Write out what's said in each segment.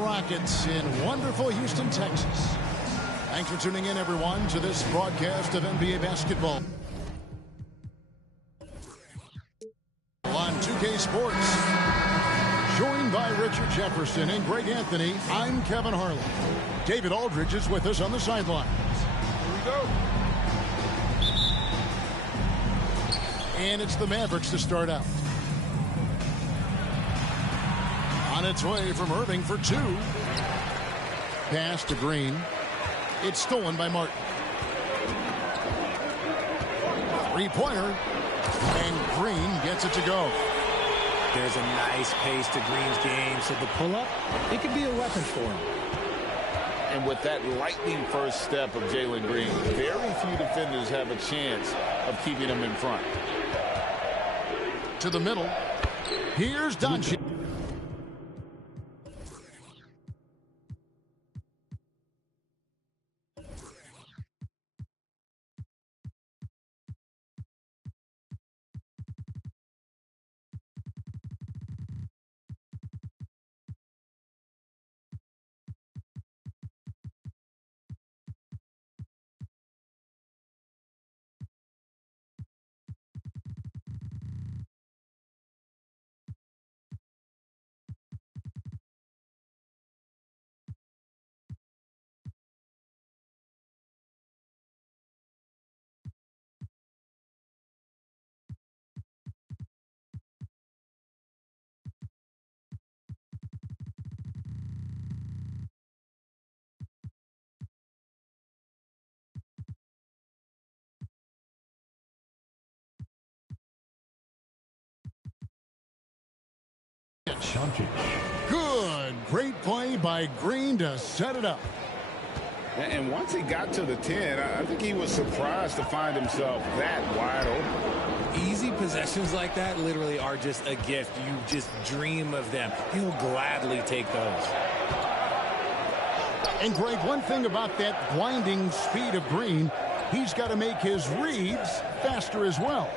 Rockets in wonderful Houston, Texas. Thanks for tuning in, everyone, to this broadcast of NBA basketball on 2K Sports. Joined by Richard Jefferson and Greg Anthony, I'm Kevin Harlan. David Aldridge is with us on the sidelines. Here we go. And it's the Mavericks to start out. On its way from Irving for two. Pass to Green. It's stolen by Martin. Three-pointer. And Green gets it to go. There's a nice pace to Green's game, so the pull-up, it could be a weapon for him. And with that lightning first step of Jalen Green, very few defenders have a chance of keeping him in front. To the middle. Here's Doncic. Good. Great play by Green to set it up. And once he got to the 10, I think he was surprised to find himself that wide open. Easy possessions like that literally are just a gift. You just dream of them. He'll gladly take those. And Greg, one thing about that blinding speed of Green, he's got to make his reads faster as well.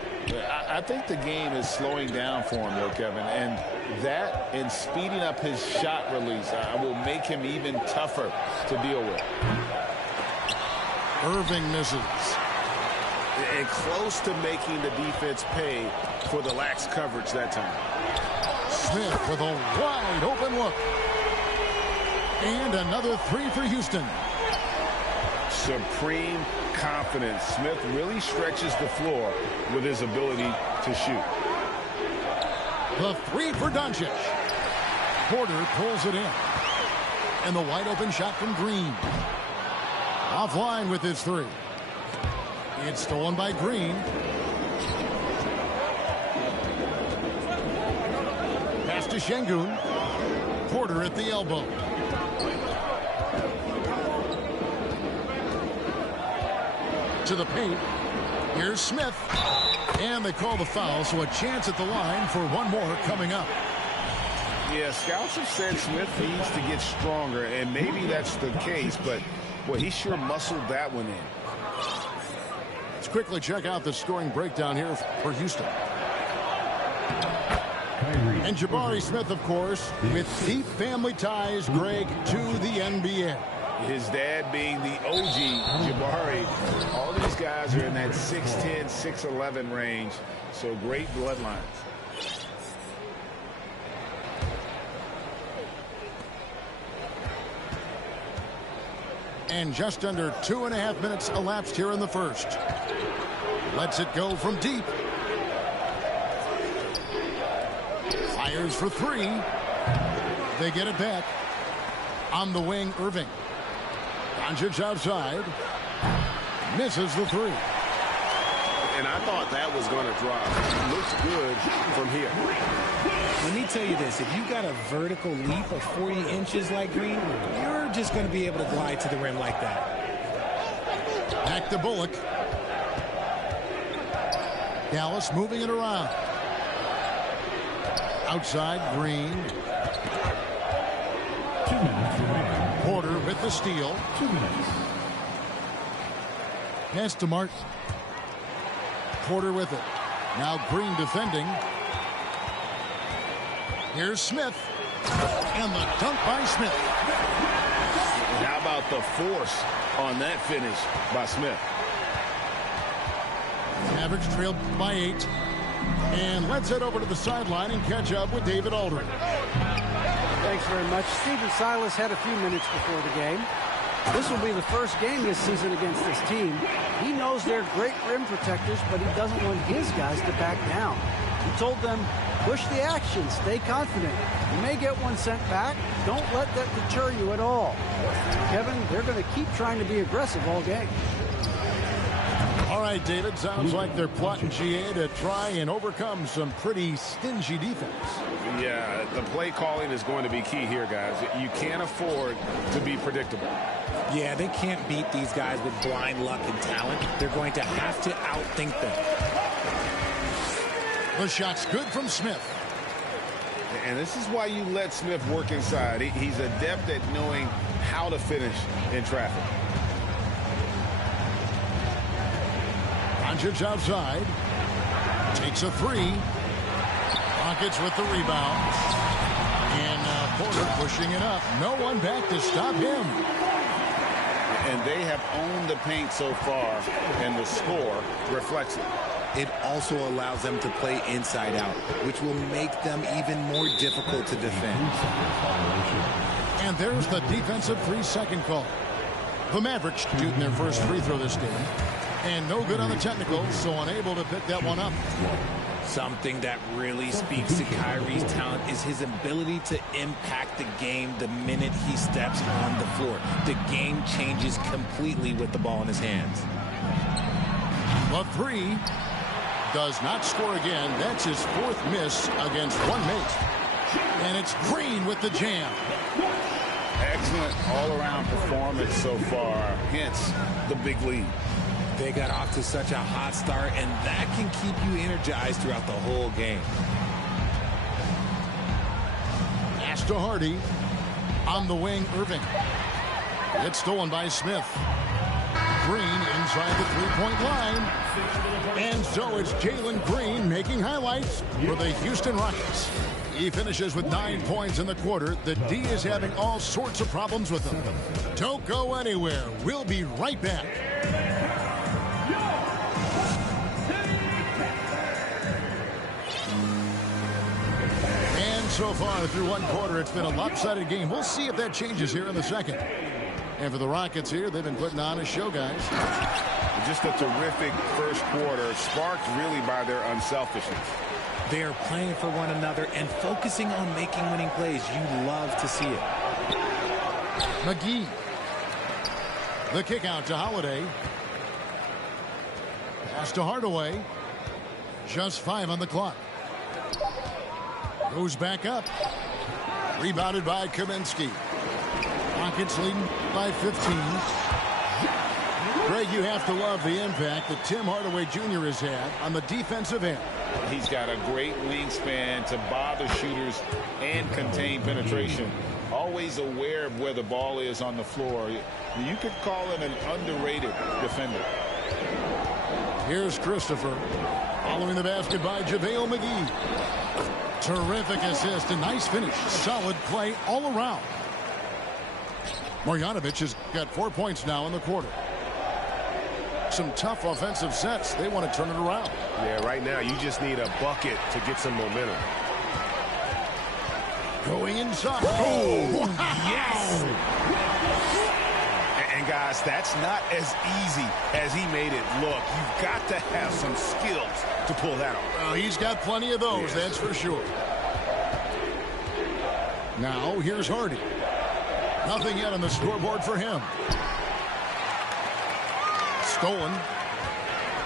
I think the game is slowing down for him, though, Kevin. And that and speeding up his shot release will make him even tougher to deal with. Irving misses. And close to making the defense pay for the lax coverage that time. Smith with a wide open look. And another three for Houston. Supreme confidence. Smith really stretches the floor with his ability to shoot. The three for Doncic. Porter pulls it in. And the wide open shot from Green. Offline with his three. It's stolen by Green. Pass to Şengün. Porter at the elbow. To the paint. Here's Smith. And they call the foul, so a chance at the line for one more coming up. Yeah, scouts have said Smith needs to get stronger, and maybe that's the case, but boy, he sure muscled that one in. Let's quickly check out the scoring breakdown here for Houston. And Jabari Smith, of course, with deep family ties, Greg, to the NBA. His dad being the OG, Jabari. All these guys are in that 6'10", 6'11" range, so great bloodlines. And just under 2.5 minutes elapsed here in the first. Lets it go from deep. Fires for three. They get it back. On the wing, Irving. Doncic outside. Misses the three. And I thought that was going to drop. Looks good from here. Let me tell you this. If you got a vertical leap of 40 inches like Green, you're just going to be able to glide to the rim like that. Back to Bullock. Dallas moving it around. Outside, Green. 2 minutes remaining. Porter with the steal. 2 minutes. Pass to Martin. Porter with it. Now Green defending. Here's Smith. And the dunk by Smith. And how about the force on that finish by Smith? Mavericks trailed by 8. And let's head over to the sideline and catch up with David Aldridge. Thanks very much. Stephen Silas had a few minutes before the game. This will be the first game this season against this team. He knows they're great rim protectors, but he doesn't want his guys to back down. He told them, push the action, stay confident. You may get one sent back. Don't let that deter you at all. Kevin, they're going to keep trying to be aggressive all game. All right, David, sounds like they're plotting GA to try and overcome some pretty stingy defense. Yeah, the play calling is going to be key here, guys. You can't afford to be predictable. Yeah, they can't beat these guys with blind luck and talent. They're going to have to outthink them. The shot's good from Smith. And this is why you let Smith work inside. He's adept at knowing how to finish in traffic. Doncic outside. Takes a 3. Rockets with the rebound. And Porter pushing it up. No one back to stop him. And they have owned the paint so far, and the score reflects it. It also allows them to play inside out, which will make them even more difficult to defend. And there's the defensive 3-second call. The Mavericks shooting their first free throw this game. And no good on the technical, so unable to pick that one up. Something that really speaks to Kyrie's talent is his ability to impact the game the minute he steps on the floor. The game changes completely with the ball in his hands. The 3 does not score again. That's his 4th miss against one mate. And it's Green with the jam. Excellent all-around performance so far, hence the big lead. They got off to such a hot start, and that can keep you energized throughout the whole game. Pass to Hardy. On the wing, Irving. It's stolen by Smith. Green inside the three-point line. And so it's Jalen Green making highlights for the Houston Rockets. He finishes with 9 points in the quarter. The D is having all sorts of problems with them. Don't go anywhere. We'll be right back. And so far through one quarter, it's been a lopsided game. We'll see if that changes here in the second. And for the Rockets here, they've been putting on a show, guys. Just a terrific first quarter, sparked really by their unselfishness. They are playing for one another and focusing on making winning plays. You love to see it. McGee. The kick out to Holiday. Pass to Hardaway. Just 5 on the clock. Goes back up. Rebounded by Kaminsky. Rockets leading by 15. Greg, you have to love the impact that Tim Hardaway Jr. has had on the defensive end. He's got a great wingspan to bother shooters and contain penetration. Always aware of where the ball is on the floor. You could call him an underrated defender. Here's Christopher. Following the basket by JaVale McGee. Terrific assist and nice finish. Solid play all around. Marjanovic has got 4 points now in the quarter. Some tough offensive sets. They want to turn it around. Yeah, right now you just need a bucket to get some momentum. Going inside. Oh, yes! And guys, that's not as easy as he made it look. You've got to have some skills to pull that off. Well, he's got plenty of those, yes. That's for sure. Now, here's Hardy. Nothing yet on the scoreboard for him. Stolen.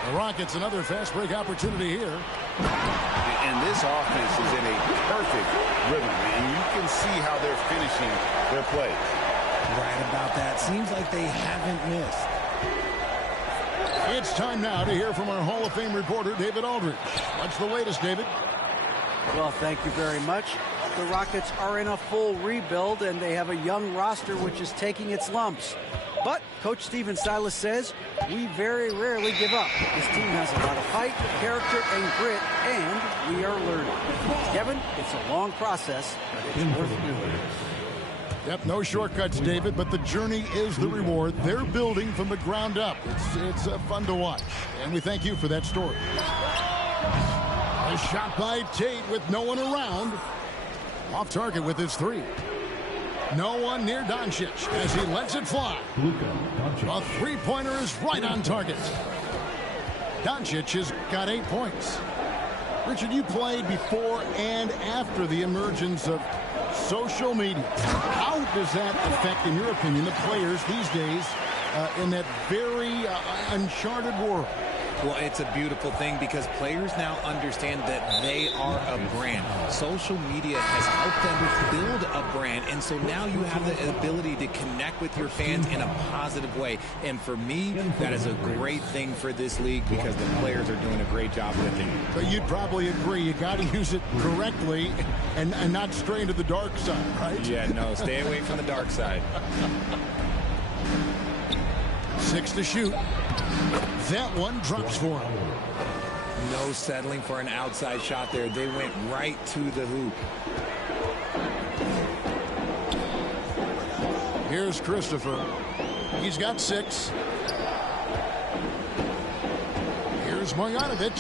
The Rockets another fast break opportunity here. And this offense is in a perfect rhythm, and you can see how they're finishing their play. Right about that. Seems like they haven't missed. It's time now to hear from our Hall of Fame reporter, David Aldridge. What's the latest, David? Well, thank you very much. The Rockets are in a full rebuild, and they have a young roster which is taking its lumps. But Coach Stephen Silas says, we very rarely give up. This team has a lot of fight, character, and grit, and we are learning. Kevin, it's a long process, but it's worth doing. Yep, no shortcuts, David, but the journey is the reward. They're building from the ground up. It's fun to watch, and we thank you for that story. A shot by Tate with no one around. Off target with his three. No one near Doncic as he lets it fly. A three-pointer is right on target. Doncic has got 8 points. Richard, you played before and after the emergence of social media. How does that affect, in your opinion, the players these days in that very uncharted world? Well, it's a beautiful thing because players now understand that they are a brand. Social media has helped them build a brand, and so now you have the ability to connect with your fans in a positive way. And for me, that is a great thing for this league because the players are doing a great job with it. But you'd probably agree you got to use it correctly and not stray into the dark side, right? Yeah, no, stay away from the dark side. 6 to shoot. That one drops for him. No settling for an outside shot there. They went right to the hoop. Here's Christopher. He's got 6. Here's Marjanovic.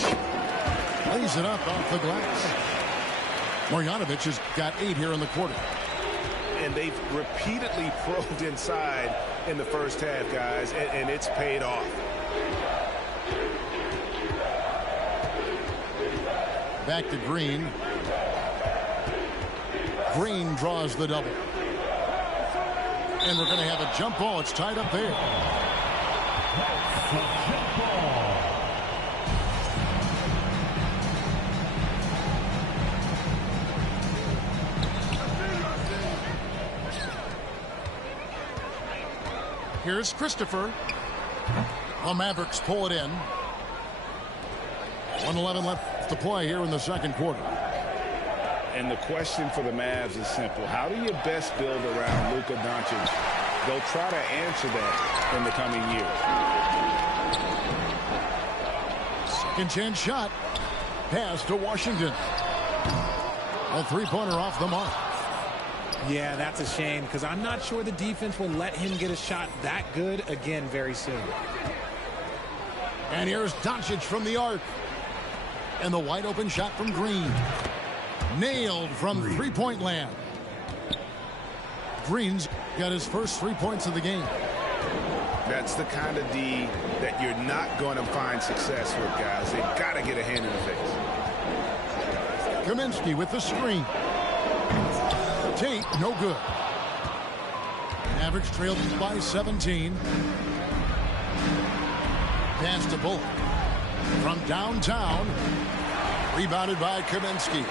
Lays it up off the glass. Marjanovic has got 8 here in the quarter. And they've repeatedly probed inside in the first half, guys, and it's paid off. Back to Green. Green draws the double. And we're going to have a jump ball. It's tied up there. Here's Christopher. The Mavericks pull it in. 1:11 left to play here in the second quarter. And the question for the Mavs is simple. How do you best build around Luka Doncic? They'll try to answer that in the coming years. Second chance shot. Pass to Washington. A three-pointer off the mark. Yeah, that's a shame because I'm not sure the defense will let him get a shot that good again very soon. And here's Doncic from the arc. And the wide open shot from Green. Nailed from three-point land. Green's got his first 3 points of the game. That's the kind of D that you're not going to find success with, guys. They've got to get a hand in the face. Kaminsky with the screen. Tate, no good. Mavericks trailed by 17. Pass to Bullock. From downtown. Rebounded by Kaminsky.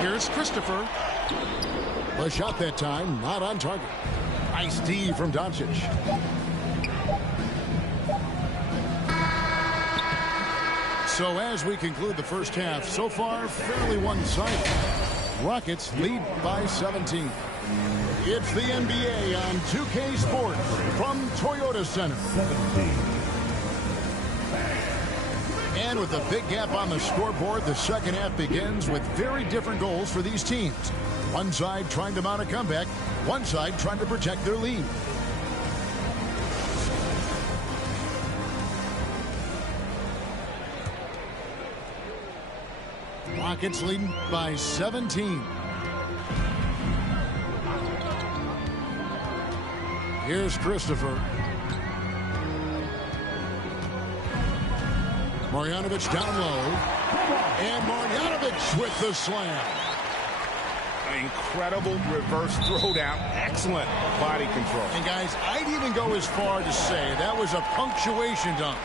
Here's Christopher. A shot that time, not on target. Nice D from Doncic. So as we conclude the first half, so far fairly one-sided. Rockets lead by 17. It's the NBA on 2K Sports from Toyota Center. And with a big gap on the scoreboard, the second half begins with very different goals for these teams. One side trying to mount a comeback, one side trying to protect their lead. Rockets leading by 17. Here's Christopher. Marjanovic down low. And Marjanovic with the slam. Incredible reverse throwdown. Excellent body control. And guys, I'd even go as far to say that was a punctuation dunk.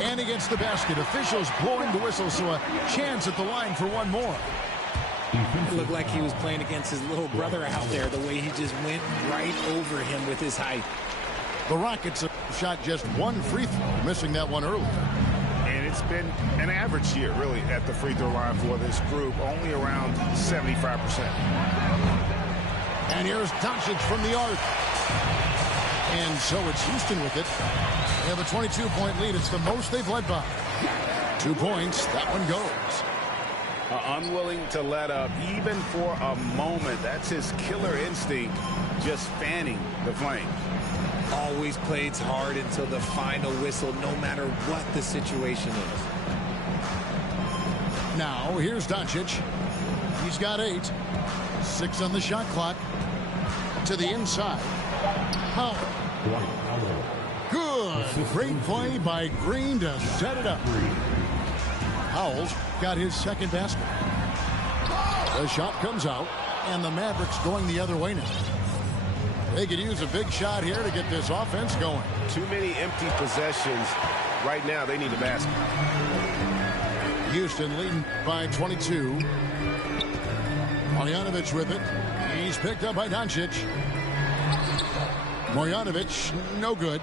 And against the basket, officials blowing the whistle, so a chance at the line for one more. It looked like he was playing against his little brother out there, the way he just went right over him with his height. The Rockets have shot just one free throw, missing that one earlier. And it's been an average year, really, at the free throw line for this group, only around 75%. And here's Doncic from the arc. And so it's Houston with it. They have a 22-point lead. It's the most they've led by. 2 points. That one goes. Unwilling to let up even for a moment. That's his killer instinct, just fanning the flames. Always plays hard until the final whistle, no matter what the situation is. Now, here's Doncic. He's got 8. 6 on the shot clock. To the inside. Powell. Good. Great play by Green to set it up. Powell's got his second basket. The shot comes out, and the Mavericks going the other way now. They could use a big shot here to get this offense going. Too many empty possessions. Right now, they need a basket. Houston leading by 22. Marjanovic with it. He's picked up by Doncic. Marjanovic, no good.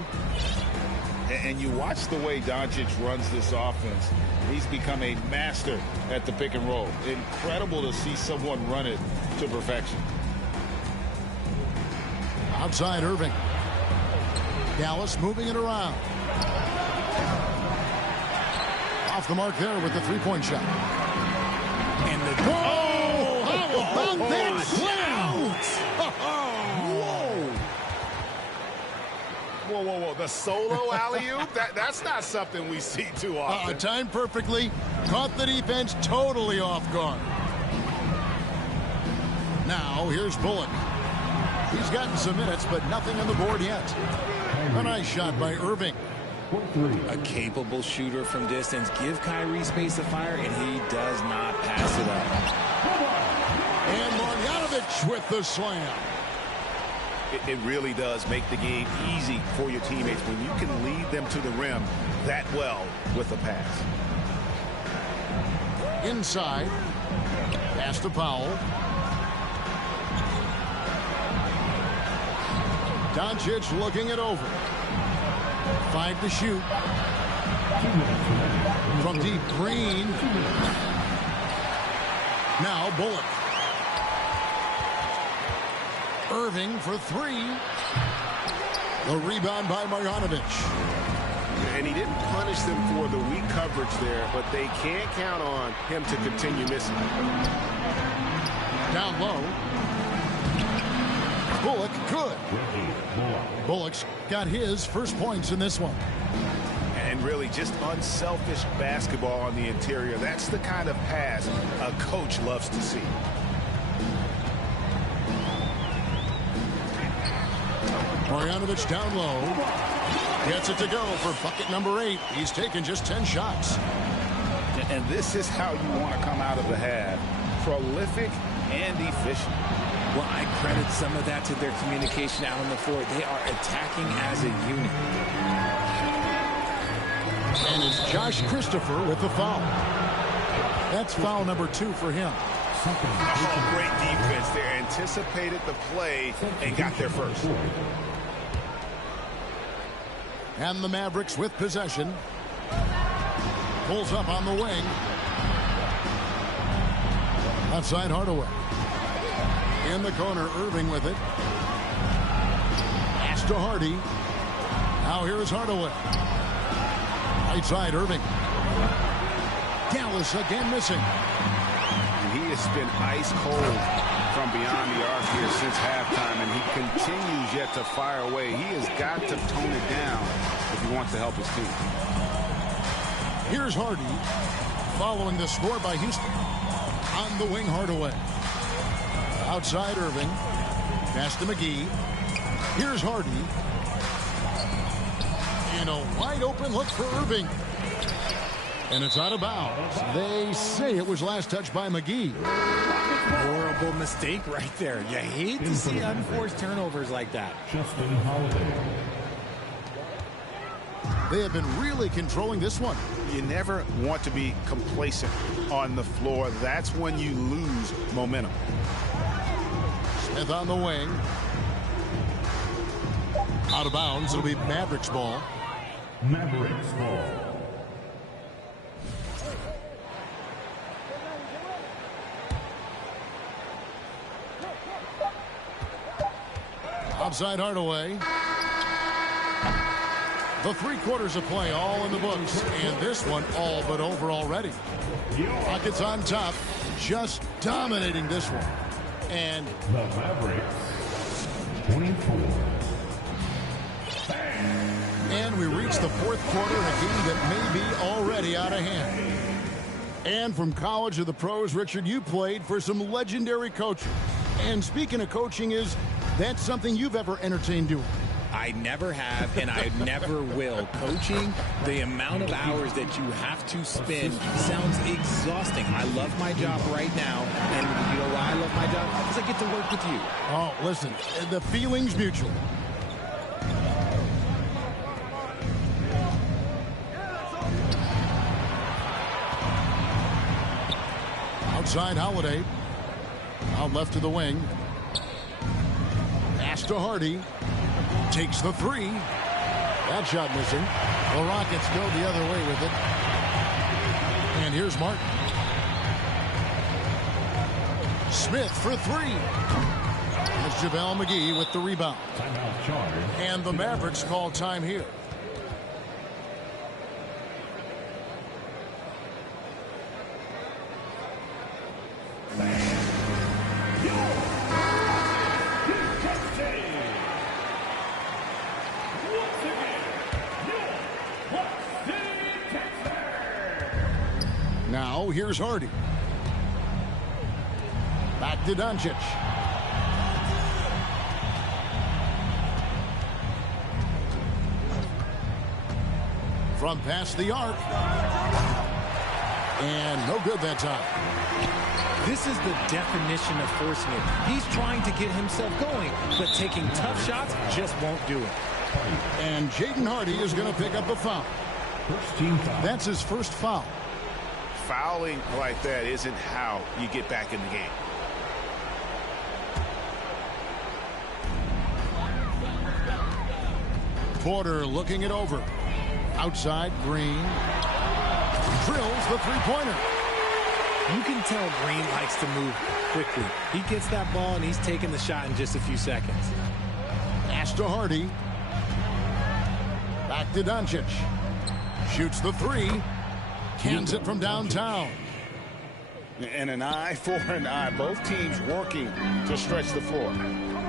And you watch the way Doncic runs this offense. He's become a master at the pick and roll. Incredible to see someone run it to perfection. Outside Irving. Dallas moving it around. Off the mark there with the three-point shot. And the Oh, how about that slam? Whoa, whoa, whoa. The solo alley-oop? That's not something we see too often. Timed perfectly. Caught the defense totally off guard. Now, here's Bullock. He's gotten some minutes, but nothing on the board yet. A nice shot by Irving. A capable shooter from distance. Give Kyrie space to fire, and he does not pass it up. And Marjanovic with the slam. It really does make the game easy for your teammates when you can lead them to the rim that well with a pass. Inside. Pass to Powell. Doncic looking it over. 5 to shoot. From deep, Green. Now Bullock. Irving for 3. The rebound by Marjanovic. And he didn't punish them for the weak coverage there, but they can't count on him to continue missing. Down low. Bullock good. Bullock's got his first points in this one. And really just unselfish basketball on the interior. That's the kind of pass a coach loves to see. Marjanovic down low. Gets it to go for bucket number 8. He's taken just 10 shots. And this is how you want to come out of the half. Prolific and efficient. Well, I credit some of that to their communication out on the floor. They are attacking as a unit. And it's Josh Christopher with the foul. That's foul number 2 for him. Oh, great defense there. Anticipated the play and got there first. And the Mavericks with possession. Pulls up on the wing. Outside Hardaway. In the corner, Irving with it. Pass to Hardy. Now here's Hardaway. Right side, Irving. Dallas again missing. And he has been ice cold from beyond the arc here since halftime, and he continues yet to fire away. He has got to tone it down if he wants to help his team. Here's Hardy. Following the score by Houston. On the wing, Hardaway. Outside Irving. Pass to McGee. Here's Hardy. And a wide open look for Irving. And it's out of bounds. They say it was last touched by McGee. Horrible mistake right there. You hate to see unforced turnovers like that. They have been really controlling this one. You never want to be complacent on the floor. That's when you lose momentum. Smith on the wing. Out of bounds. It'll be Mavericks ball. Mavericks ball. Outside Hardaway. The 3 quarters of play all in the books, and this one all but over already. Rockets on top, just dominating this one. And the Mavericks, 24. And we reach the 4th quarter in a game that may be already out of hand. And from college to the pros, Richard, you played for some legendary coaches. And speaking of coaching, that's something you've ever entertained doing? I never have, and I never will. Coaching, the amount of hours that you have to spend sounds exhausting. I love my job right now, and you know why I love my job? Because I get to work with you. Oh, listen, the feeling's mutual. Outside Holiday. Out left to the wing. Pass to Hardy. Takes the 3. That shot missing. The Rockets go the other way with it. And here's Martin. Smith for 3. It's JaVale McGee with the rebound. Timeout charge. And the Mavericks call time here. Now, here's Hardy. Back to Doncic. From past the arc. And no good that time. This is the definition of forcing it. He's trying to get himself going, but taking tough shots just won't do it. And Jaden Hardy is going to pick up a foul. First team foul. That's his first foul. Fouling like that isn't how you get back in the game. Porter looking it over. Outside, Green. Drills the three-pointer. You can tell Green likes to move quickly. He gets that ball, and he's taking the shot in just a few seconds. Pass to Hardy. Back to Doncic. Shoots the 3. Cans it from downtown. And an eye for an eye. Both teams working to stretch the floor.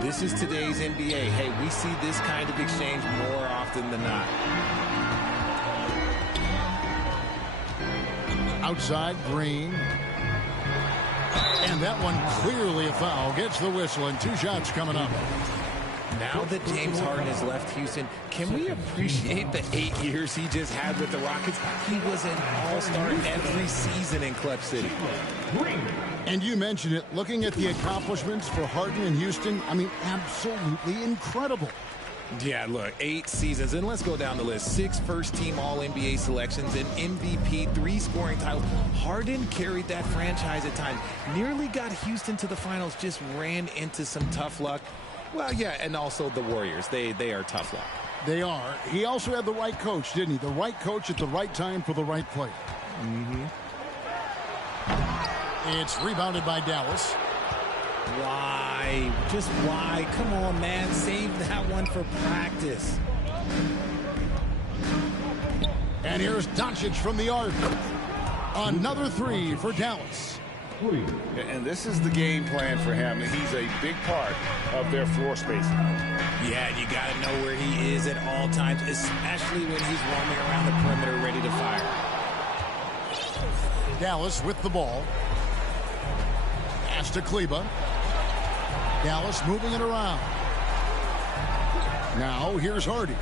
This is today's NBA. Hey, we see this kind of exchange more often than not. Outside, Green. And that one clearly a foul. Gets the whistle, and 2 shots coming up. Now that James Harden has left Houston, can we appreciate the 8 years he just had with the Rockets? He was an all-star every season in Clutch City. And you mentioned it, looking at the accomplishments for Harden in Houston, I mean, absolutely incredible. Yeah, look, 8 seasons, and let's go down the list. 6 first-team All-NBA selections, an MVP, 3 scoring titles. Harden carried that franchise at times, nearly got Houston to the finals, just ran into some tough luck. Well, yeah, and also the Warriors. They are tough luck. They are. He also had the right coach, didn't he? The right coach at the right time for the right player. It's rebounded by Dallas. Why? Just why? Come on, man. Save that one for practice. And here's Doncic from the arc. Another 3 for Dallas. And this is the game plan for him. He's a big part of their floor spacing. Yeah, you got to know where he is at all times, especially when he's roaming around the perimeter ready to fire. Dallas with the ball. Pass to Kleba. Dallas moving it around. Now here's Hardy.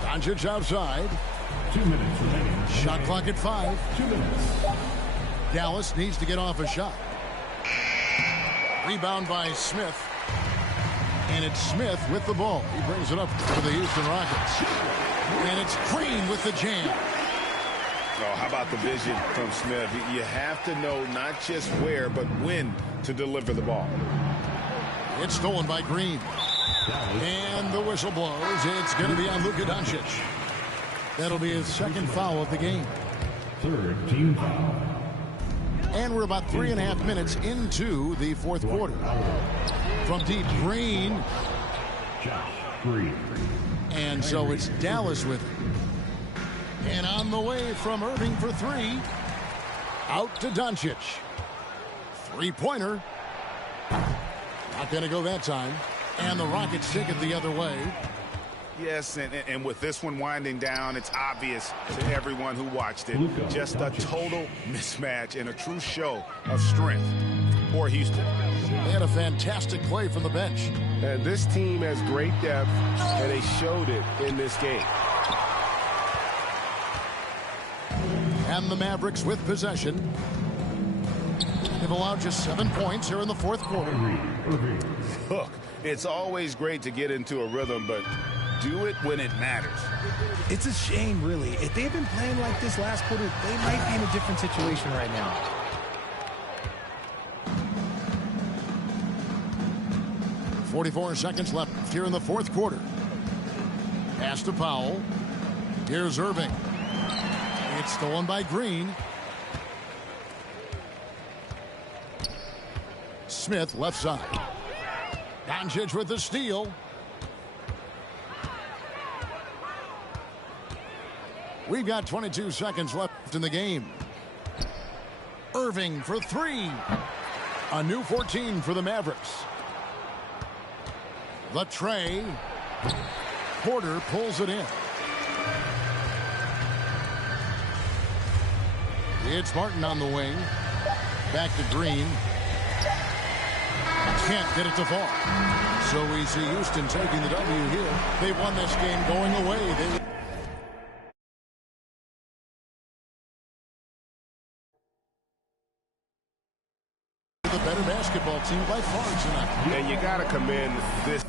Doncic outside. 2 minutes remaining. Shot clock at 5. 2 minutes. Dallas needs to get off a shot. Rebound by Smith. And it's Smith with the ball. He brings it up for the Houston Rockets. And it's Green with the jam. Oh, how about the vision from Smith? You have to know not just where, but when to deliver the ball. It's stolen by Green. And the whistle blows. It's going to be on Luka Doncic. That'll be his second foul of the game. Third team foul. And we're about 3.5 minutes into the 4th quarter. From deep, Green. Josh Green. And so it's Dallas with it. And on the way from Irving for three. Out to Doncic. Three-pointer. Not going to go that time. And the Rockets take it the other way. Yes, and with this one winding down, it's obvious to everyone who watched it. Just a total mismatch and a true show of strength for Houston. They had a fantastic play from the bench. And this team has great depth, and they showed it in this game. And the Mavericks with possession. They've allowed just 7 points here in the fourth quarter. Look, it's always great to get into a rhythm, but do it when it matters. It's a shame, really. If they had been playing like this last quarter, they might be in a different situation right now. .44 left here in the fourth quarter. Pass to Powell. Here's Irving. It's stolen by Green. Smith left side. Doncic with the steal. We've got 22 seconds left in the game. Irving for three. A new 14 for the Mavericks. The tray. Porter pulls it in. It's Martin on the wing. Back to Green. Can't get it to fall. So we see Houston taking the W here. They won this game going away. The better basketball team by far tonight. And you got to commend this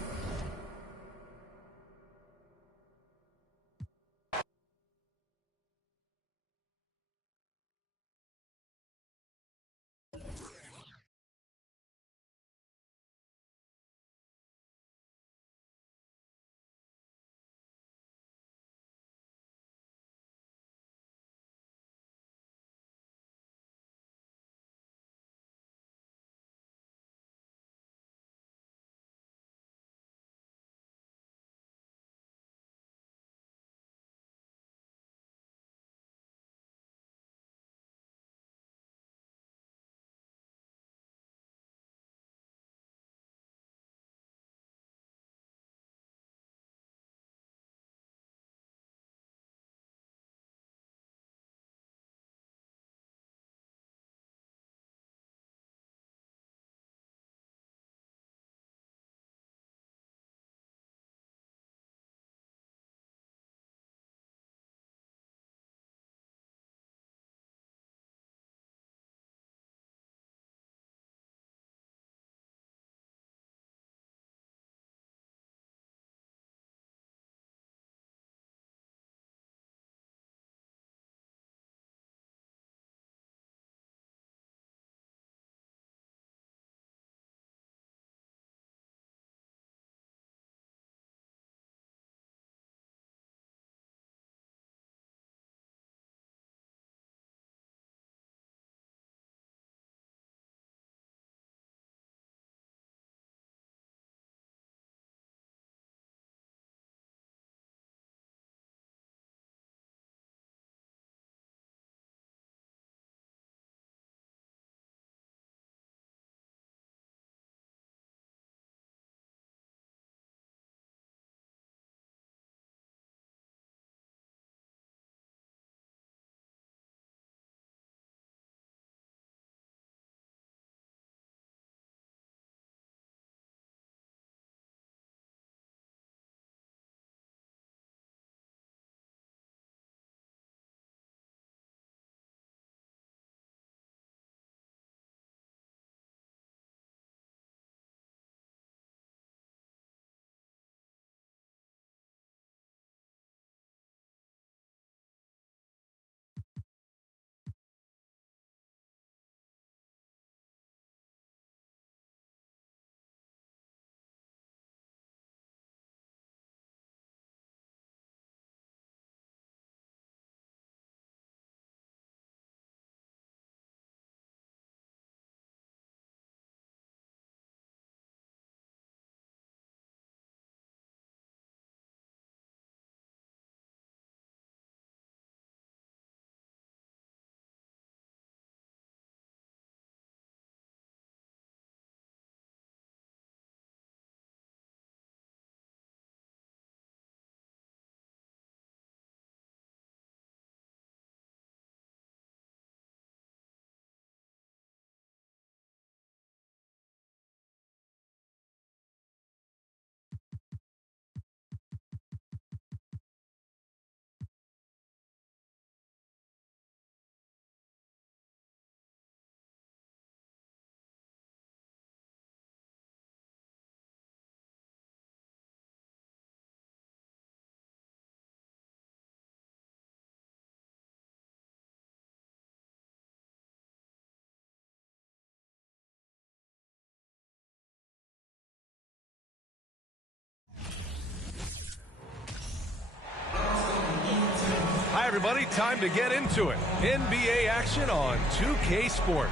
right, everybody, time to get into it. NBA action on 2K Sports.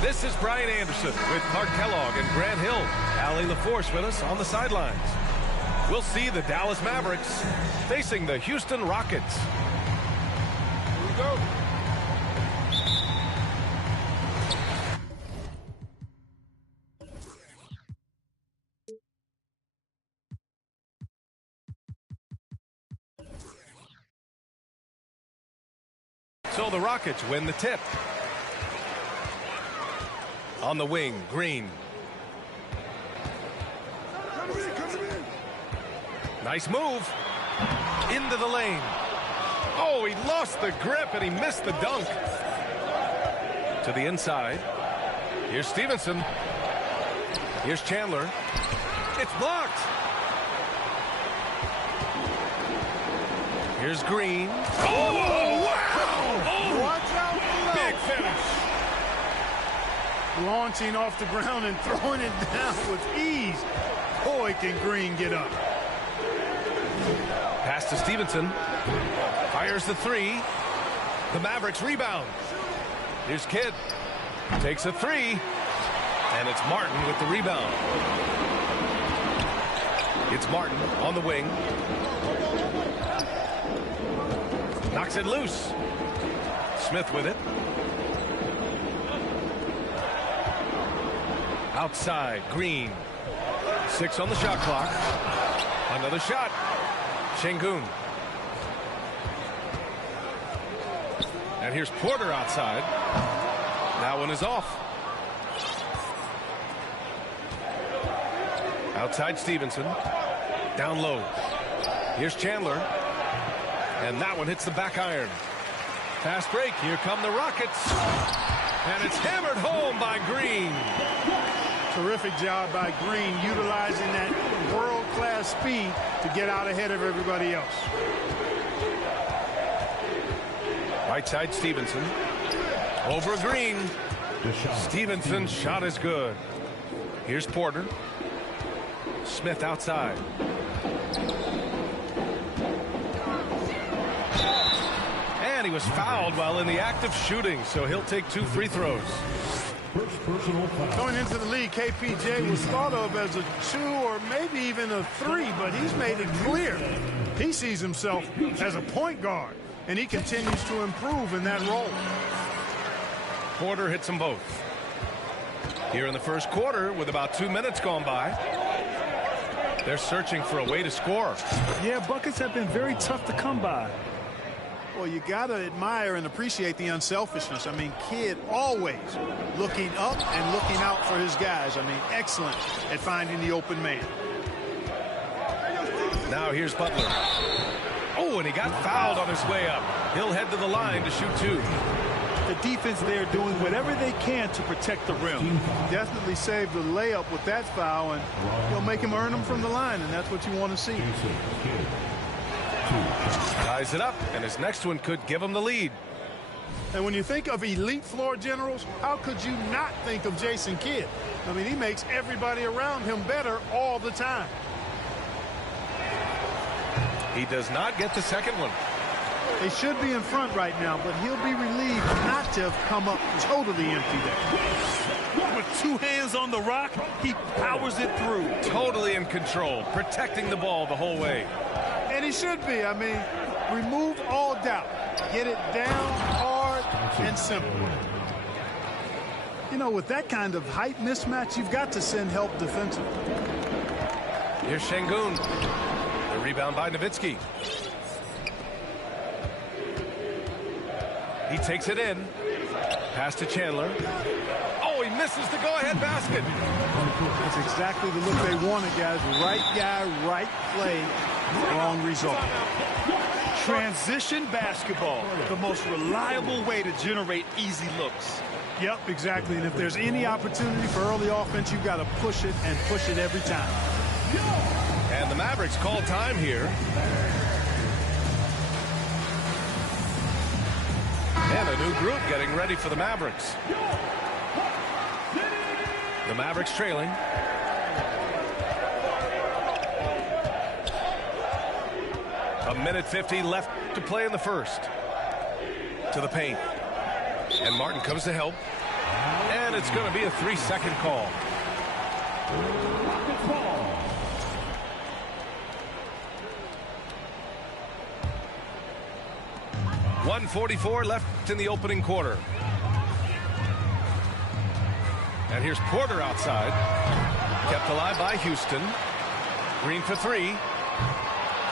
This is Brian Anderson with Mark Kellogg and Grant Hill. Allie LaForce with us on the sidelines. We'll see the Dallas Mavericks facing the Houston Rockets. Here we go. So the Rockets win the tip. On the wing, Green. Nice move. Into the lane. Oh, he lost the grip and he missed the dunk. To the inside. Here's Stevenson. Here's Chandler. It's blocked. Here's Green. Oh, wow! Oh, watch out below. Big finish. Launching off the ground and throwing it down with ease. Boy, can Green get up. Pass to Stevenson. Fires the three. The Mavericks rebound. Here's Kidd. Takes a three. And it's Martin with the rebound. It's Martin on the wing. Knocks it loose. Smith with it. Outside, Green. 6 on the shot clock. Another shot. Şengün. And here's Porter outside. That one is off. Outside Stevenson. Down low. Here's Chandler. And that one hits the back iron. Fast break. Here come the Rockets. And it's hammered home by Green. Terrific job by Green, utilizing that world-class speed to get out ahead of everybody else. Right side Stevenson. Over Green. Stevenson's shot is good. Here's Porter. Smith outside. And he was fouled while in the act of shooting, so he'll take 2 free throws. Going into the league, KPJ was thought of as a 2 or maybe even a 3, but he's made it clear he sees himself as a point guard, and he continues to improve in that role. Porter hits them both. Here in the first quarter, with about 2 minutes gone by, they're searching for a way to score. Yeah, buckets have been very tough to come by. Well, you got to admire and appreciate the unselfishness. I mean, Kidd always looking up and looking out for his guys. I mean, excellent at finding the open man. Now here's Butler. Oh, and he got fouled on his way up. He'll head to the line to shoot 2. The defense there doing whatever they can to protect the rim. Definitely saved the layup with that foul, and he'll make him earn them from the line, and that's what you want to see. Ties it up, and his next one could give him the lead. And when you think of elite floor generals, how could you not think of Jason Kidd? I mean, he makes everybody around him better all the time. He does not get the second one. They should be in front right now, but he'll be relieved not to have come up totally empty there. With 2 hands on the rock, he powers it through. Totally in control, protecting the ball the whole way. And he should be. I mean, remove all doubt. Get it down hard and simple. You know, with that kind of height mismatch, you've got to send help defensively. Here's Şengün. The rebound by Nowitzki. He takes it in. Pass to Chandler. Oh, he misses the go-ahead basket. That's exactly the look they wanted, guys. Right guy, right play, wrong result. Transition basketball, the most reliable way to generate easy looks. Yep, exactly. And if there's any opportunity for early offense, you've got to push it and push it every time. And the Mavericks call time here. And a new group getting ready for the Mavericks. The Mavericks trailing. 1:50 left to play in the first. To the paint. And Martin comes to help. And it's going to be a 3-second call. .144 left in the opening quarter. And here's Porter outside. Kept alive by Houston. Green for three.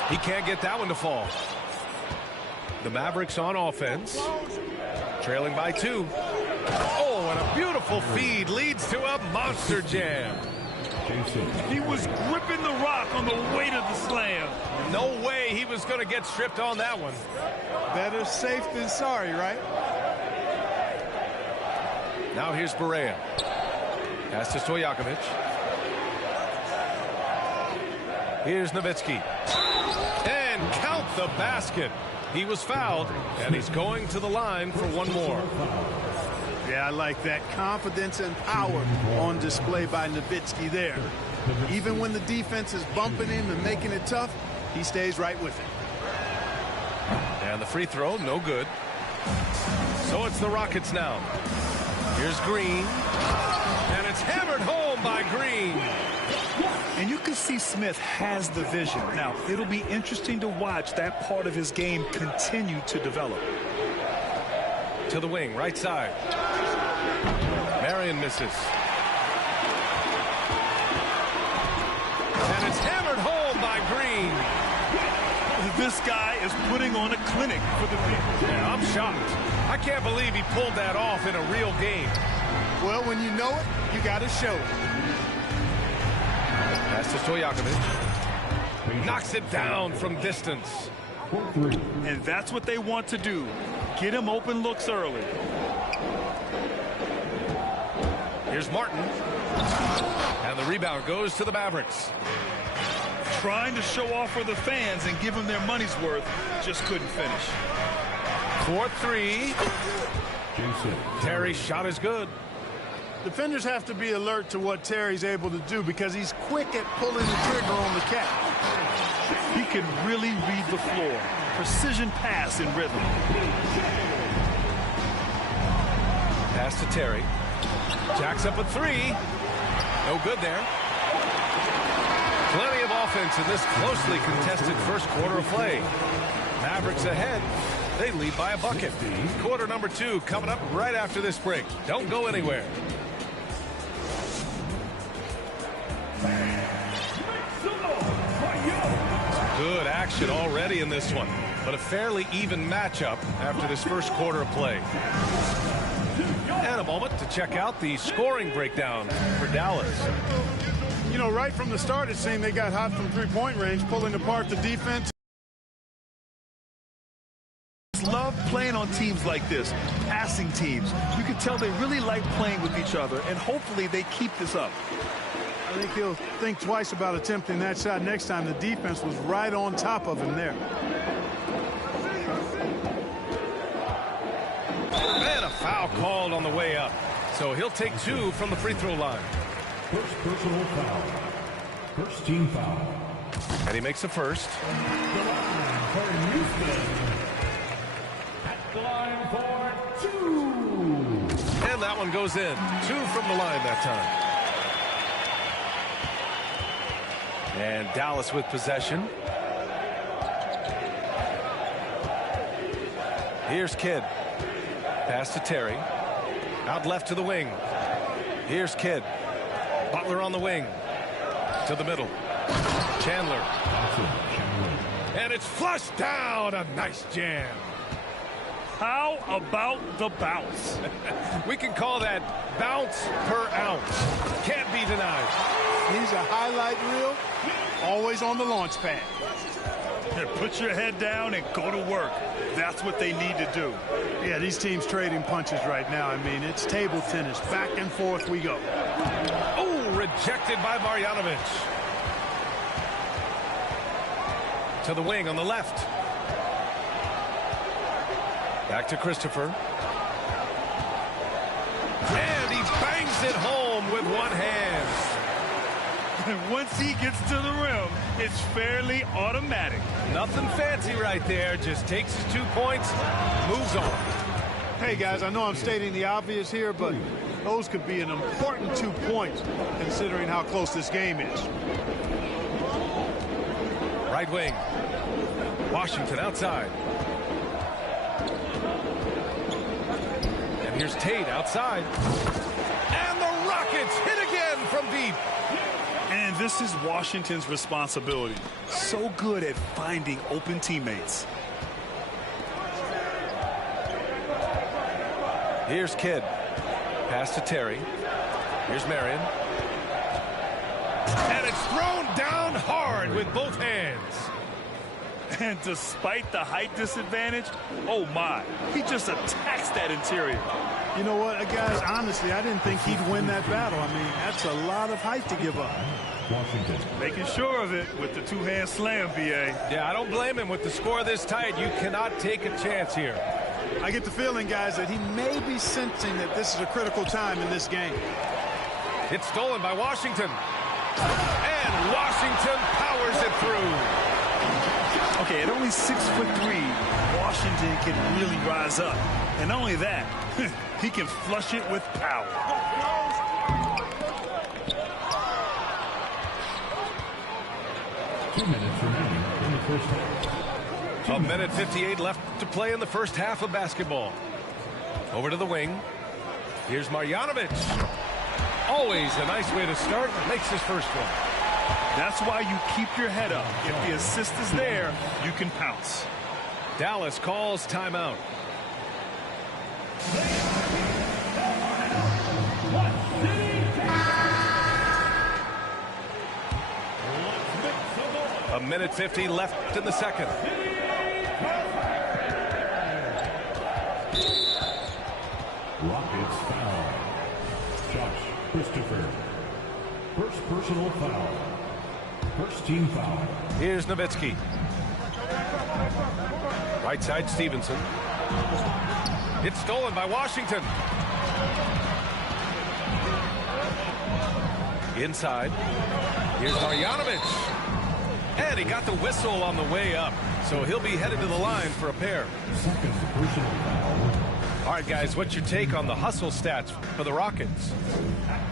He can't get that one to fall. The Mavericks on offense. Trailing by 2. Oh, and a beautiful feed leads to a monster jam. He was gripping the rock on the weight of the slam. No way he was going to get stripped on that one. Better safe than sorry, right? Now here's Berea. Pass to Stojakovic. Here's Nowitzki. And count the basket. He was fouled, and he's going to the line for one more. Yeah, I like that. Confidence and power on display by Nowitzki there. Even when the defense is bumping him and making it tough, he stays right with it. And the free throw, no good. So it's the Rockets now. Here's Green. And it's hammered home by Green. And you can see Smith has the vision. Now, it'll be interesting to watch that part of his game continue to develop. To the wing, right side. Marion misses. And it's hammered home by Green. This guy is putting on a clinic for the people. Yeah, I'm shocked. I can't believe he pulled that off in a real game. Well, when you know it, you got to show it. Pass to Stojakovic. Knocks it down from distance. And that's what they want to do. Get him open looks early. Here's Martin. And the rebound goes to the Mavericks. Trying to show off for the fans and give them their money's worth. Just couldn't finish. 4-3. Terry's shot is good. Defenders have to be alert to what Terry's able to do because he's quick at pulling the trigger on the catch. He can really read the floor. Precision pass in rhythm. Pass to Terry. Jacks up a 3. No good there. Plenty of offense in this closely contested first quarter of play. Mavericks ahead. They lead by a bucket. Quarter number 2 coming up right after this break. Don't go anywhere. Good action already in this one, but a fairly even matchup after this first quarter of play. And a moment to check out the scoring breakdown for Dallas. You know, right from the start, it seemed they got hot from three-point range, pulling apart the defense. Love playing on teams like this, passing teams. You can tell they really like playing with each other, and hopefully they keep this up. I think he'll think twice about attempting that shot next time. The defense was right on top of him there. And a foul called on the way up. So he'll take 2 from the free throw line. First personal foul. First team foul. And he makes the first. For Houston. At the line for 2. And that one goes in. 2 from the line that time. And Dallas with possession. Here's Kidd. Pass to Terry. Out left to the wing. Here's Kidd. Butler on the wing. To the middle. Chandler. And it's flushed down. A nice jam. How about the bounce? We can call that bounce per ounce. Can't be denied. He's a highlight reel, always on the launch pad. Put your head down and go to work. That's what they need to do. Yeah, these teams trading punches right now. I mean, it's table tennis. Back and forth we go. Oh, rejected by Marjanovic. To the wing on the left. Back to Christopher. And he bangs it home with one hand. Once he gets to the rim, it's fairly automatic. Nothing fancy right there. Just takes his 2 points, moves on. Hey, guys, I know I'm stating the obvious here, but those could be an important 2 points considering how close this game is. Right wing. Washington outside. And here's Tate outside. And the Rockets hit again from deep. And this is Washington's responsibility. So good at finding open teammates. Here's Kidd. Pass to Terry. Here's Marion. And it's thrown down hard with both hands. And despite the height disadvantage, oh my, he just attacks that interior. You know what, guys, honestly, I didn't think he'd win that battle. I mean, that's a lot of height to give up. Washington. Making sure of it with the two-hand slam, BA. Yeah, I don't blame him. With the score this tight, you cannot take a chance here. I get the feeling, guys, that he may be sensing that this is a critical time in this game. It's stolen by Washington. And Washington powers it through. Okay, at only 6'3", Washington can really rise up. And not only that, he can flush it with power. A minute 58 left to play in the first half of basketball. Over to the wing. Here's Marjanovic. Always a nice way to start. Makes his first one. That's why you keep your head up. If the assist is there, you can pounce. Dallas calls timeout. A minute 50 left in the second. Rockets foul. Josh Christopher. First personal foul. First team foul. Here's Nowitzki. Right side Stevenson. It's stolen by Washington. Inside. Here's Marjanovic. And he got the whistle on the way up. So he'll be headed to the line for a pair. Second personal foul. All right, guys, what's your take on the hustle stats for the Rockets?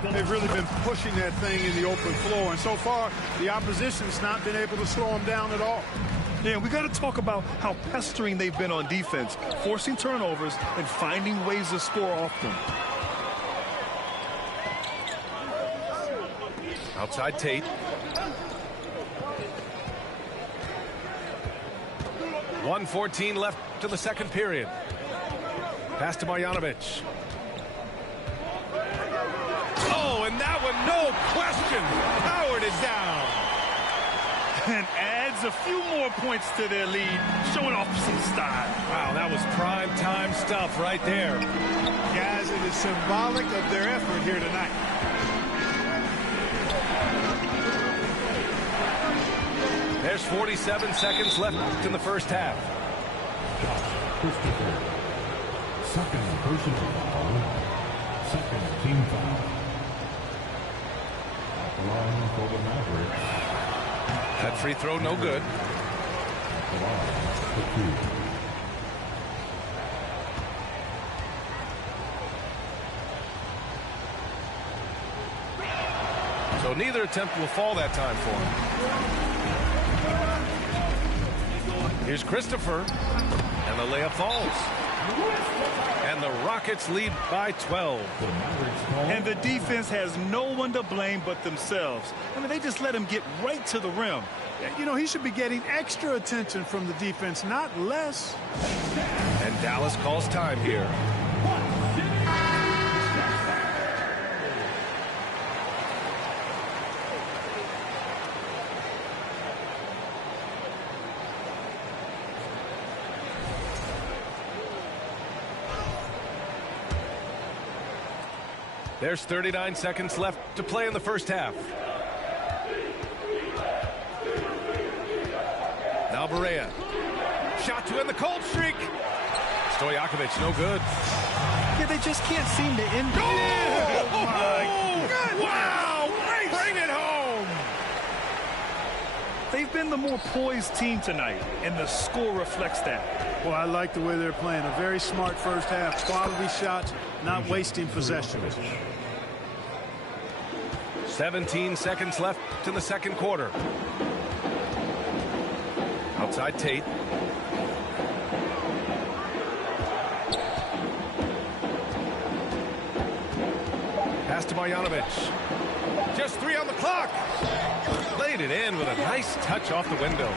They've really been pushing that thing in the open floor, and so far, the opposition's not been able to slow them down at all. Yeah, we got to talk about how pestering they've been on defense, forcing turnovers and finding ways to score off them. Outside Tate. .114 left to the second period. Pass to Marjanovic. Oh, and that one, no question, powered it down. And adds a few more points to their lead, showing off some style. Wow, that was prime time stuff right there. Guys, it is symbolic of their effort here tonight. There's 47 seconds left in the first half. Josh Christopher. Second personal foul. Second team foul. At the line for the Mavericks. That free throw no good. The line for two. So neither attempt will fall that time for him. Here's Christopher. And the layup falls. And the Rockets lead by 12. And the defense has no one to blame but themselves. I mean, they just let him get right to the rim. You know, he should be getting extra attention from the defense, not less. And Dallas calls time here. There's 39 seconds left to play in the first half. Now Barea. Shot to end the cold streak. Stojakovic, no good. Yeah, they just can't seem to end. Oh, my God. Wow! Bring it home! They've been the more poised team tonight, and the score reflects that. Well, I like the way they're playing. A very smart first half. Quality shots, not wasting possessions. 17 seconds left in the second quarter. Outside Tate. Pass to Marjanovic. Just 3 on the clock. Laid it in with a nice touch off the window.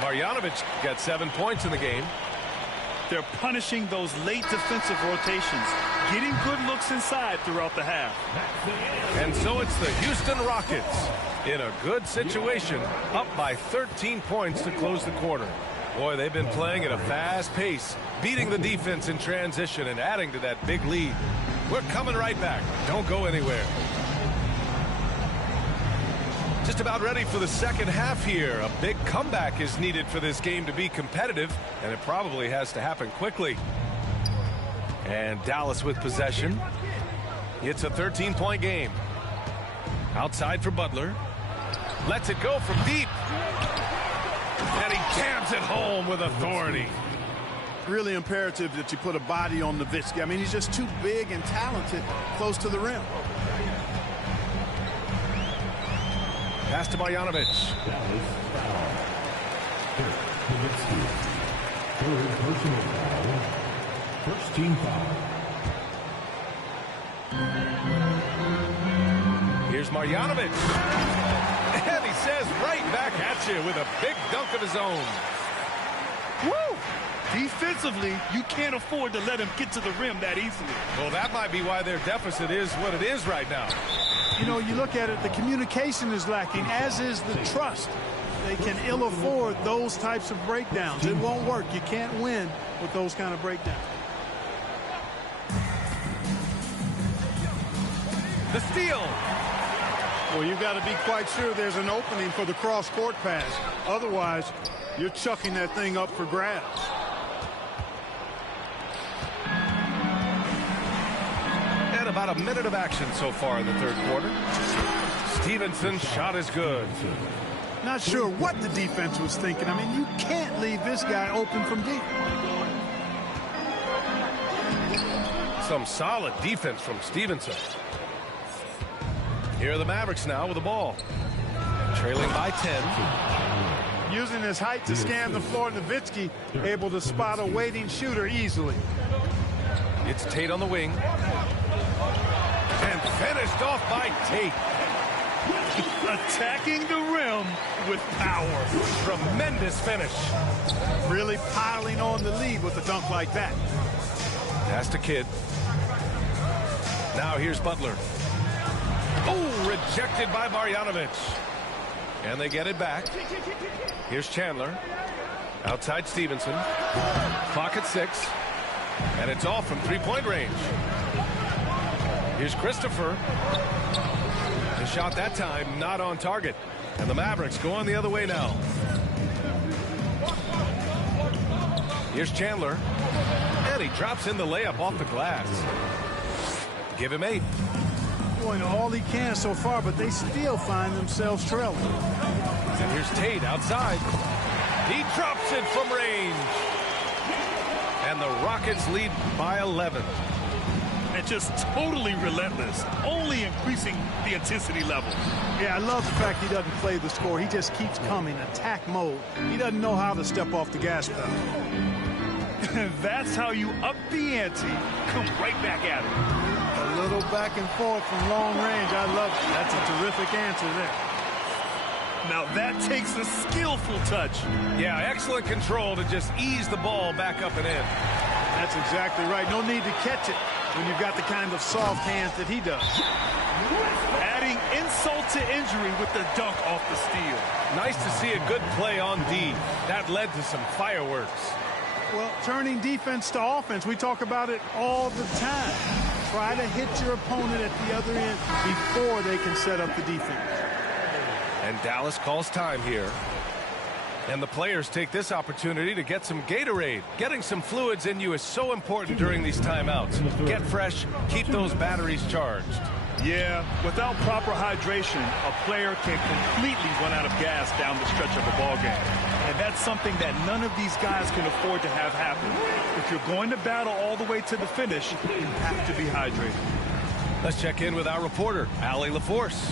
Marjanovic got 7 points in the game. They're punishing those late defensive rotations, getting good looks inside throughout the half. And so it's the Houston Rockets in a good situation, up by 13 points to close the quarter. Boy, they've been playing at a fast pace, beating the defense in transition and adding to that big lead. We're coming right back. Don't go anywhere. Just about ready for the second half here. A big comeback is needed for this game to be competitive, and it probably has to happen quickly. And Dallas with possession. It's a 13-point game. Outside for Butler. Lets it go from deep. And he jams it home with authority. Really imperative that you put a body on Nowitzki. I mean, he's just too big and talented close to the rim. Pass to Marjanovic. Third personal foul. First team foul. Here's Marjanovic. And he says right back at you with a big dunk of his own. Woo! Defensively, you can't afford to let him get to the rim that easily. Well, that might be why their deficit is what it is right now. You know, you look at it, the communication is lacking, as is the trust. They can ill afford those types of breakdowns. It won't work. You can't win with those kind of breakdowns. The steal. Well, you've got to be quite sure there's an opening for the cross-court pass. Otherwise, you're chucking that thing up for grabs. And about a minute of action so far in the third quarter. Stevenson's shot is good. Not sure what the defense was thinking. I mean, you can't leave this guy open from deep. Some solid defense from Stevenson. Here are the Mavericks now with the ball. Trailing by 10. Using his height to scan the floor, Nowitzki able to spot a waiting shooter easily. It's Tate on the wing. And finished off by Tate. Attacking the rim with power. Tremendous finish. Really piling on the lead with a dunk like that. Pass to Kidd. Now here's Butler. Oh, rejected by Marjanovic. And they get it back. Here's Chandler. Outside Stevenson. Clock at 6. And it's off from three-point range. Here's Christopher. The shot that time not on target. And the Mavericks going the other way now. Here's Chandler. And he drops in the layup off the glass. Give him 8. Doing all he can so far, but they still find themselves trailing. And here's Tate outside. He drops it from range. And the Rockets lead by 11. And just totally relentless, only increasing the intensity level. Yeah, I love the fact he doesn't play the score. He just keeps coming, attack mode. He doesn't know how to step off the gas pedal. That's how you up the ante, come right back at it. A little back and forth from long range. I love it. That's a terrific answer there. Now that takes a skillful touch. Yeah, excellent control to just ease the ball back up and in. That's exactly right. No need to catch it when you've got the kind of soft hands that he does. Adding insult to injury with the dunk off the steal. Nice to see a good play on D. That led to some fireworks. Well, turning defense to offense, we talk about it all the time. Try to hit your opponent at the other end before they can set up the defense. And Dallas calls time here. And the players take this opportunity to get some Gatorade. Getting some fluids in you is so important during these timeouts. Get fresh, keep those batteries charged. Yeah, without proper hydration, a player can completely run out of gas down the stretch of a ball game. And that's something that none of these guys can afford to have happen. If you're going to battle all the way to the finish, you have to be hydrated. Let's check in with our reporter, Allie LaForce.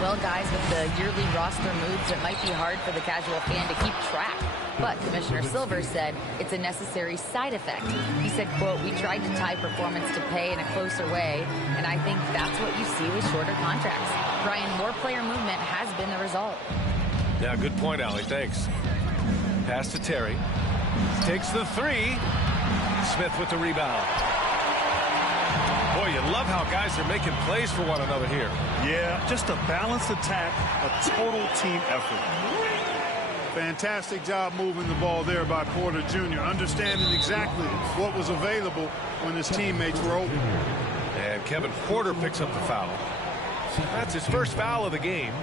Well, guys, with the yearly roster moves, it might be hard for the casual fan to keep track. But Commissioner Silver said it's a necessary side effect. He said, quote, "We tried to tie performance to pay in a closer way, and I think that's what you see with shorter contracts." Brian, more player movement has been the result. Yeah, good point, Allie. Thanks. Pass to Terry. Takes the three. Smith with the rebound. Boy, you love how guys are making plays for one another here. Yeah, just a balanced attack, a total team effort. Fantastic job moving the ball there by Porter Jr., understanding exactly what was available when his teammates were open. And Kevin Porter picks up the foul. That's his first foul of the game.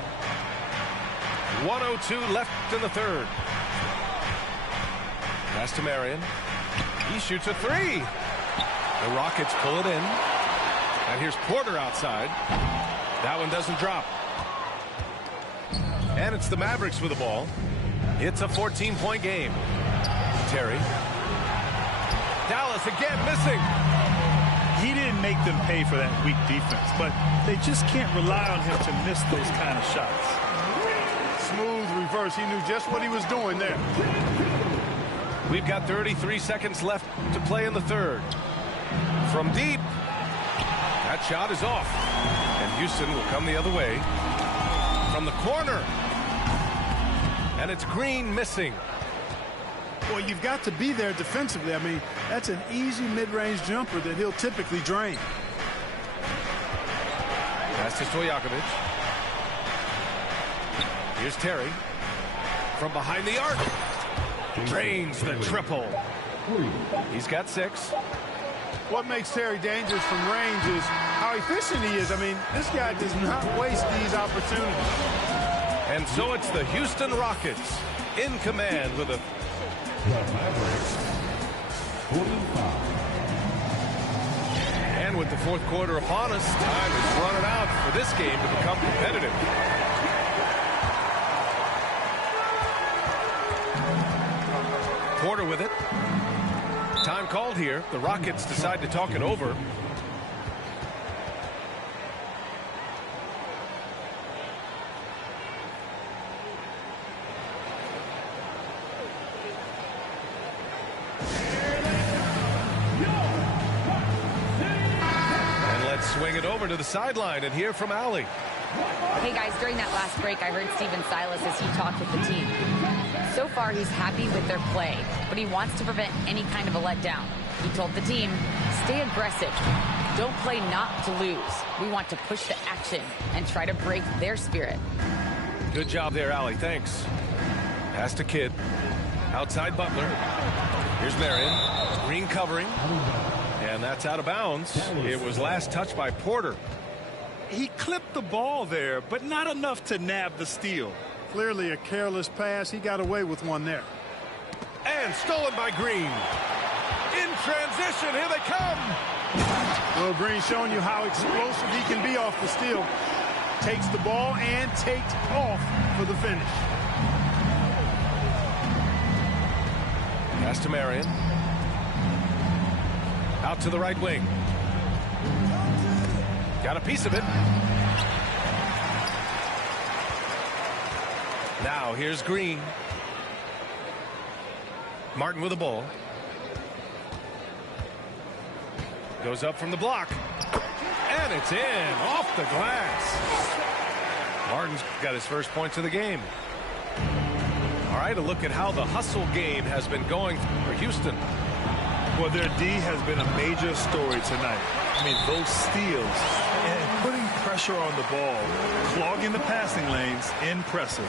1:02 left in the third. Pass to Marion. He shoots a three. The Rockets pull it in. And here's Porter outside. That one doesn't drop. And it's the Mavericks with the ball. It's a 14-point game. Terry. Dallas again missing. He didn't make them pay for that weak defense, but they just can't rely on him to miss those kind of shots. Smooth reverse. He knew just what he was doing there. We've got 33 seconds left to play in the third. From deep. That shot is off. And Houston will come the other way. From the corner. And it's Green missing. Well, you've got to be there defensively. I mean, that's an easy mid-range jumper that he'll typically drain. Pass to Stojakovic. Here's Terry. From behind the arc. Drains the triple. He's got 6. What makes Terry dangerous from range is how efficient he is. I mean, this guy does not waste these opportunities. And so it's the Houston Rockets in command with a... And with the fourth quarter upon us, time is running out for this game to become competitive. Porter with it. Time called here. The Rockets decide to talk it over. And let's swing it over to the sideline and hear from Allie. Hey, guys, during that last break, I heard Stephen Silas as he talked with the team. So far, he's happy with their play, but he wants to prevent any kind of a letdown. He told the team, stay aggressive. Don't play not to lose. We want to push the action and try to break their spirit. Good job there, Allie. Thanks. Pass to Kidd. Outside Butler. Here's Marion. Green covering. And that's out of bounds. It was last touched by Porter. He clipped the ball there, but not enough to nab the steal. Clearly a careless pass. He got away with one there. And stolen by Green. In transition, here they come. Well, Green showing you how explosive he can be off the steal. Takes the ball and takes off for the finish. Pass to Marion. Out to the right wing. Got a piece of it. Now here's Green. Martin with the ball. Goes up from the block. And it's in. Off the glass. Martin's got his first points of the game. All right, a look at how the hustle game has been going for Houston. Well, their D has been a major story tonight. I mean, those steals and putting pressure on the ball, clogging the passing lanes, impressive.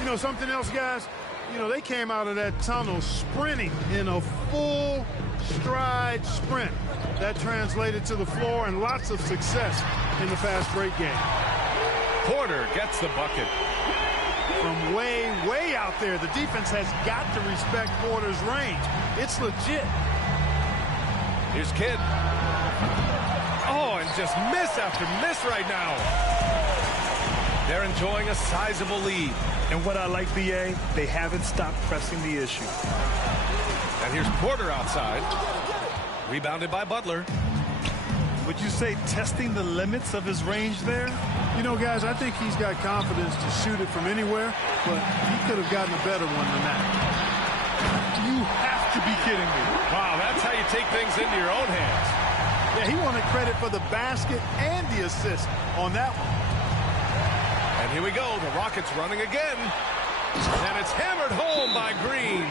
You know something else, guys? You know, they came out of that tunnel sprinting in a full stride sprint. That translated to the floor and lots of success in the fast break game. Porter gets the bucket. From way, way out there, the defense has got to respect Porter's range. It's legit. Here's Kidd. Oh, and just miss after miss right now. They're enjoying a sizable lead. And what I like, BA, they haven't stopped pressing the issue. And here's Porter outside. Rebounded by Butler. Would you say testing the limits of his range there? You know, guys, I think he's got confidence to shoot it from anywhere, but he could have gotten a better one than that. You have to be kidding me. Wow, that's how you take things into your own hands. Yeah, he wanted credit for the basket and the assist on that one. And here we go. The Rockets running again. And it's hammered home by Green.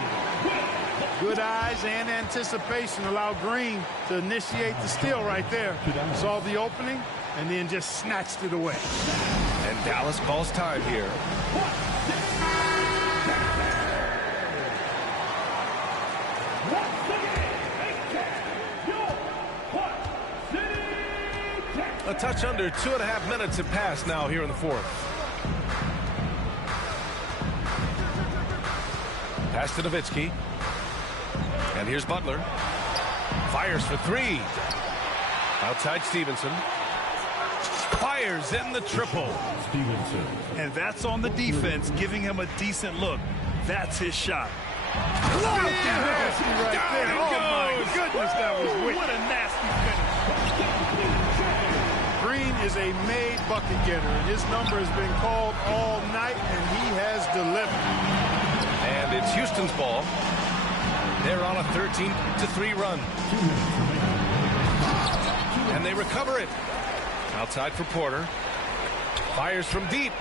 Good eyes and anticipation allow Green to initiate the steal right there. Saw the opening and then just snatched it away. And Dallas calls time here. A touch under 2.5 minutes have passed now here in the fourth. Pass to Nowitzki. And here's Butler. Fires for three. Outside Stevenson. Fires in the triple. Stevenson. And that's on the defense, giving him a decent look. That's his shot. Nasty right there. Down it Oh, my goes. goodness, that was wicked. What a nasty finish. Green is a made bucket getter, and his number has been called all night, and he has delivered. And it's Houston's ball. They're on a 13-3 run. And they recover it. Outside for Porter. Fires from deep.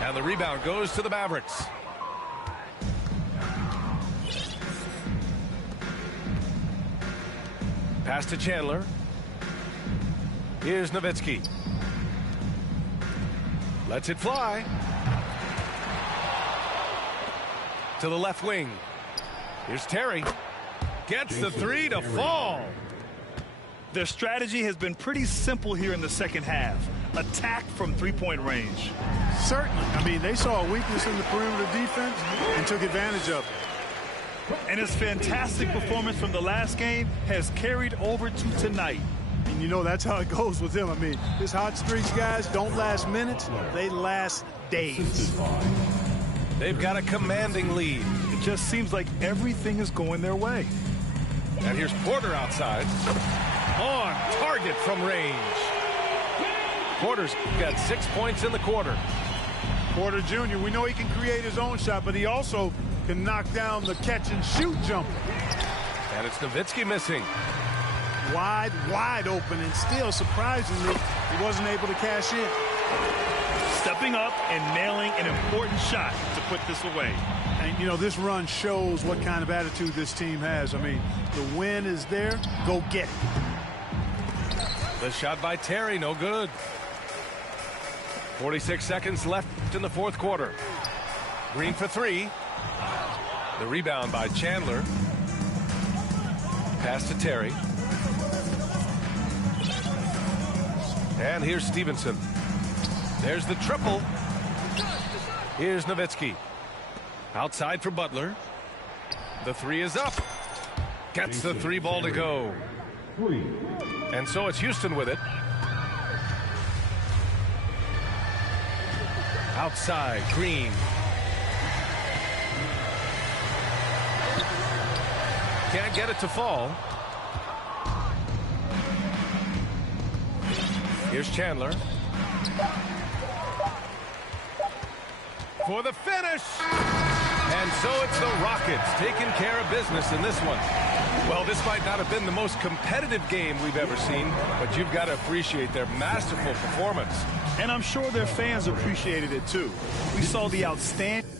And the rebound goes to the Mavericks. Pass to Chandler. Here's Nowitzki. Lets it fly. To the left wing. Here's Terry. Gets the three to fall. Their strategy has been pretty simple here in the second half. Attack from three-point range. Certainly. I mean, they saw a weakness in the perimeter defense and took advantage of it. And his fantastic performance from the last game has carried over to tonight. And you know that's how it goes with him. I mean, his hot streaks, guys, don't last minutes. They last days. They've got a commanding lead. It just seems like everything is going their way. And here's Porter outside. On target from range. Porter's got 6 points in the quarter. Porter Jr., we know he can create his own shot, but he also can knock down the catch-and-shoot jumper. And it's Nowitzki missing. Wide open, and still, surprisingly, he wasn't able to cash in. Stepping up and nailing an important shot to put this away. And, you know, this run shows what kind of attitude this team has. I mean, the win is there. Go get it. The shot by Terry, no good. 46 seconds left in the fourth quarter. Green for three. The rebound by Chandler. Pass to Terry. And here's Stevenson. There's the triple. Here's Nowitzki. Outside for Butler. The three is up. Gets the three ball to go. And so it's Houston with it. Outside, Green. Can't get it to fall. Here's Chandler. For the finish. And so it's the Rockets taking care of business in this one. Well, this might not have been the most competitive game we've ever seen, but you've got to appreciate their masterful performance. And I'm sure their fans appreciated it too. We saw the outstanding.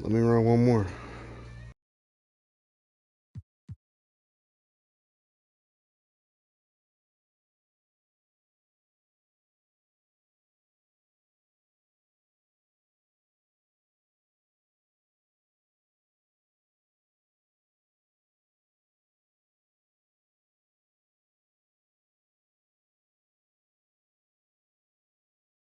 Let me run one more.